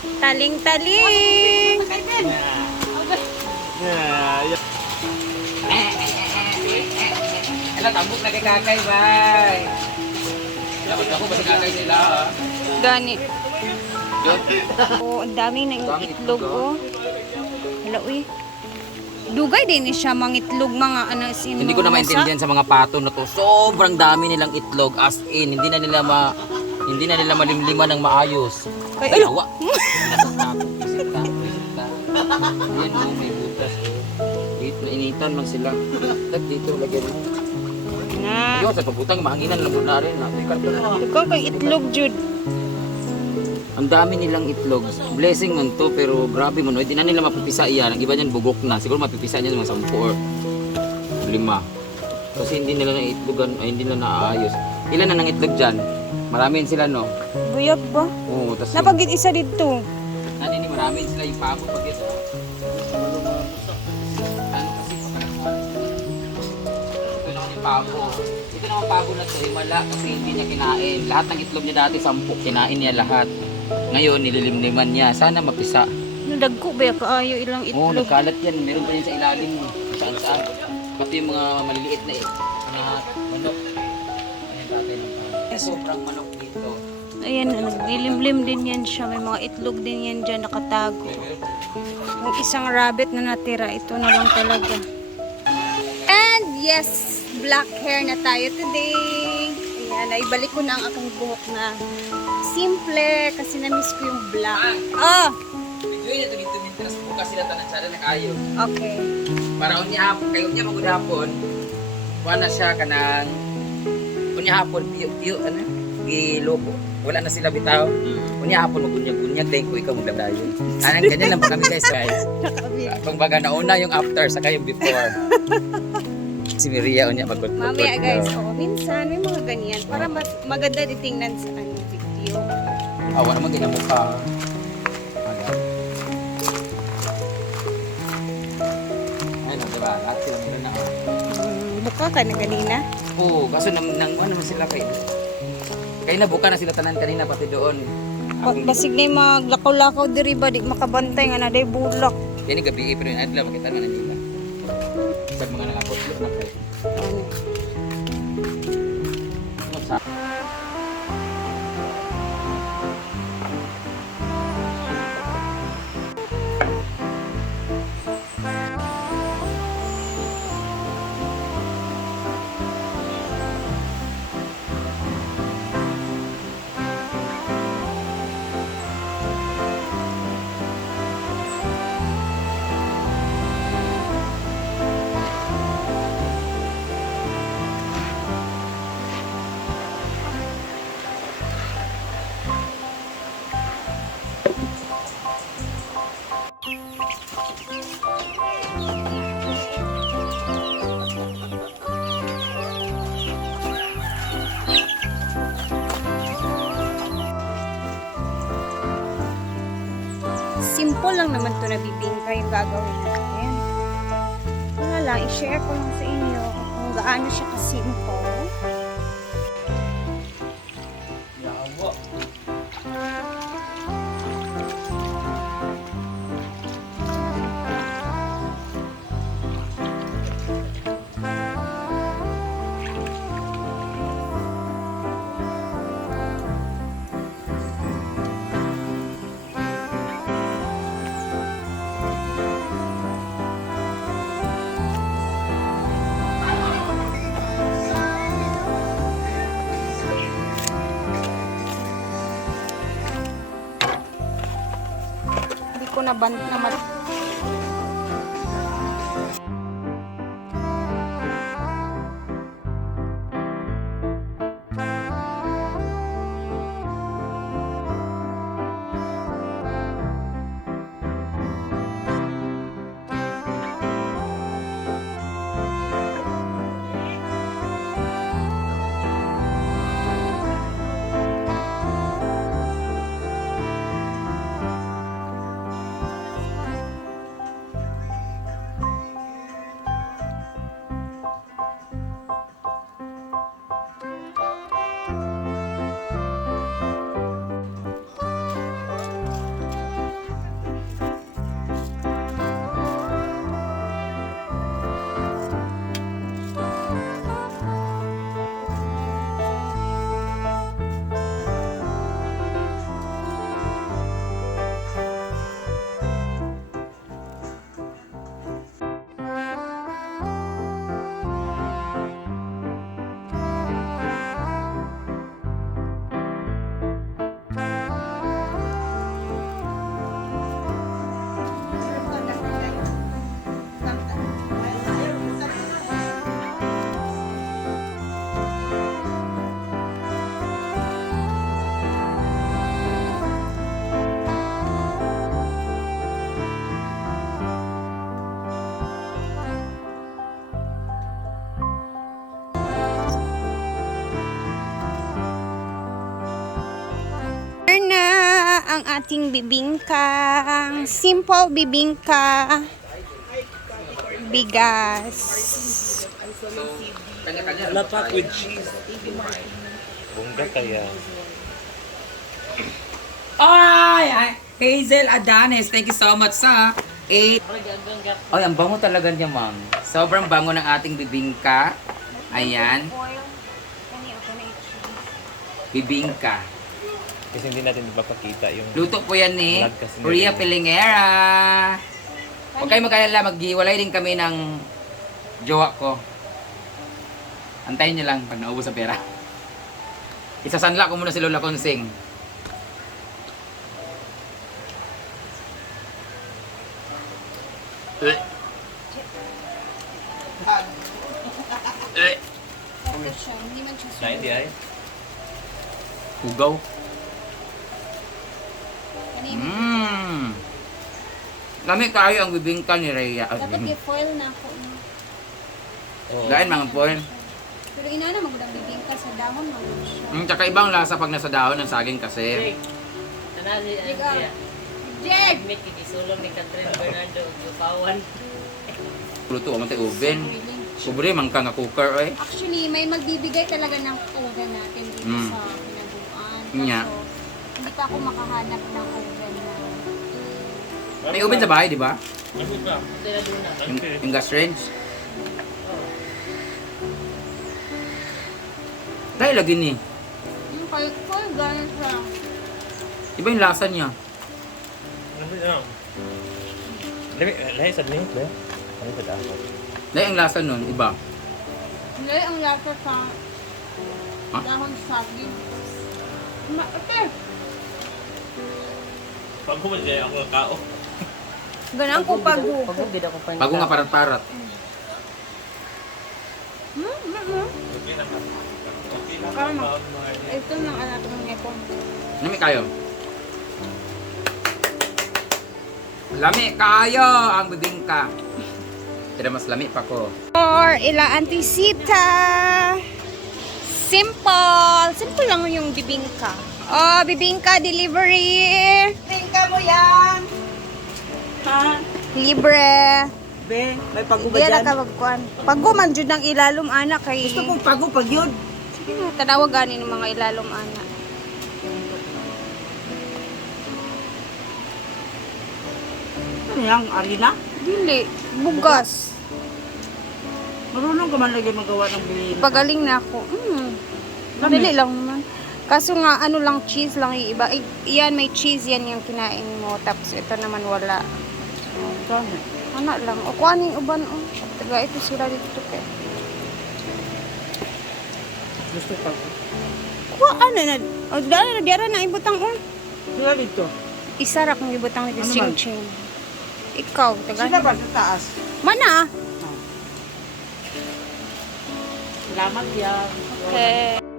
Taling-taling. Ala, tambok na kay kakay, bay. Dapat ako ba si kakay sila, ha? Gani. Diyon. Oh, ang daming nang Daming itlog, itlog, oh. Hala, uy. Dugay din ni siya mga itlog, mga ano, sin. Hindi ko na mga maintindihan sa mga pato na to. Sobrang dami nilang itlog, as in. Hindi na nila malimlima ng maayos. Ay, Awa. Yan, oh, may butas. Dito, nainitan man sila. Dito, lagyan. na. Ayun, sa pagputang, mahanginan lang na rin. Ikaw kay itlog, Jude. Ang dami nilang itlog. Blessing man to, pero grabe mo, no? Hindi na nila mapipisa iyan. Ang iba niyan bugok na. Siguro mapipisa niya mga 10 or 5. Kasi hindi nila na itlogan, ay hindi nila naayos. Ilan na ng itlog dyan? Marami sila, no? Buyag ba? Oo, tas Napagit isa dito. ano ni marami sila yung pabo pag ito. Ano kasi ito naman yung pabo. Ito naman pabo na to, himala kasi hindi niya kinain. Lahat ng itlog niya dati 10, kinain niya lahat. Ngayon, nililimliman niya. Sana mapisa. Nadagko ba kaayo ilang Oo, itlog? nagkalat yan. Meron pa yan sa ilalim. Saan saan. Pati yung mga maliliit na manok. Ayan tatay ng pabo. Sobrang manok dito. Ayan, naglilimlim din yan siya. May mga itlog din yan dyan nakatago. Yung isang rabbit na natira, ito na lang talaga. And yes, black hair na tayo today. Ayan, naibalik ko na ang aking buhok na simple kasi na-miss ko yung black. Oh, Medyo yun ito dito mintas bukas sila tanan sana nakayo. okay. Para unya hapon, kayo unya magudapon. Wala siya kanang unya hapon, piyo, ano? Gilobo. Wala na sila bitaw. Unya hapon magunyag-unyag dahil ko ikaw magdadayon. Anang ganyan lang po kami guys. Pangbaga na una yung after saka yung before. Si Miria unya magkot. Mamaya guys, oo, minsan may mga ganyan para maganda ditingnan sa ano, video. Awa naman ginamukha. Ayun, diba? Lahat sila meron na. Buka ka na ganina. Oo, kaso nang ano na sila kay. Kaya nabuka na sila tanan kanina pati doon. Basig na yung maglakaw-lakaw diri ba, di makabantay nga na day bulak. Yan yung gabi, pero yung adlaw, makita nga na nila. Sa mga nangakot na kayo. Simple lang naman to na bibingka yung gagawin natin. Wala lang, i-share ko lang sa inyo kung gaano siya ka-simple. Hindi ko na band na ang ating bibingka. Simple bibingka. Bigas. Lapak with cheese. Bongga kaya. Ay! Hazel Adanes, thank you so much sa 8. Ay, ang bango talaga niya, ma'am. Sobrang bango ng ating bibingka. Ayan, bibingka. Kasi hindi natin mapakita yung... Luto po yan ni Vlog kasi Ria nila. Pilingera. Huwag kayo mag-alala, maghiwalay din kami ng jowa ko. Antayin nyo lang pag naubos ang pera. Isasanla ko muna si Lola Konsing. Okay siya, hindi man siya Na hindi ay? Ugaw. Kanina. Lami kayo ang bibingka ni Rhea. Dapat i-foil na ako. No? Oo. Lain mga poil. Pero inana magandang bibingka sa dahon maganda siya. Tsaka ibang lasa pag nasa dahon ng saging kasi. Anali ang Ikaw. siya. Jeg! Admit kiti sulong ni Catherine Bernardo ug Lupawan. Luto ang matay oven. Kubre man ka nga cooker eh. Actually, may magbibigay talaga ng oven natin dito Mm. sa Pinaguan. Nya. Kaso, hindi pa ako makahanap ng oven na... May oven sa bahay, di ba? Ano ba? Sila doon na. Yung gas range. Dahil lagi ni. Yung kaya gano'n siya. Iba yung lasa niya. Ano ba? Lahi sa ni, ba? Ano ba dapat? Dahil ang lasa nun, iba. Hindi, ang lasa sa Ha? dahon saging. Ate! Pag kumadya ako ng kao. Ganang ko pago. Pagugid ako pa. Bago nga parat-parat. Okay na ka. Okay na ka. Kama. Ito lang anak ng nepon. Lami kayo. Lami kayo ang bibingka. Pero mas lami pa ko. Or ila antisita. Simple. Simple lang yung bibingka. Oh, bibingka delivery. Tingka mo yan. Ha? Libre. Be, may pago ba Hindi na dyan? ka magkuhan. Pago man jud ng ilalom anak kay. Gusto kong pago pag yun. Sige na, tadawag ganin ng mga ilalom anak. Ano yan? Arena? Dili, bugas. Marunong ka man lagi magawa ng bilhin. Pagaling na ako. Dili lang naman. Kaso nga, ano lang, cheese lang yung iba. Yan, may cheese yan yung kinain mo. Tapos ito naman wala. Dami. Ano lang. O, kuhanin uban. O. Taga, ito sila dito. Kaya. Gusto pago. Kuha, ano na. O, dara na ibutang. O. Sila dito. Isa ra kung ibutang dito. Ano Ching man? ching. Ikaw, taga. Sila ba sa taas? Mana? Salamat yan. Okay.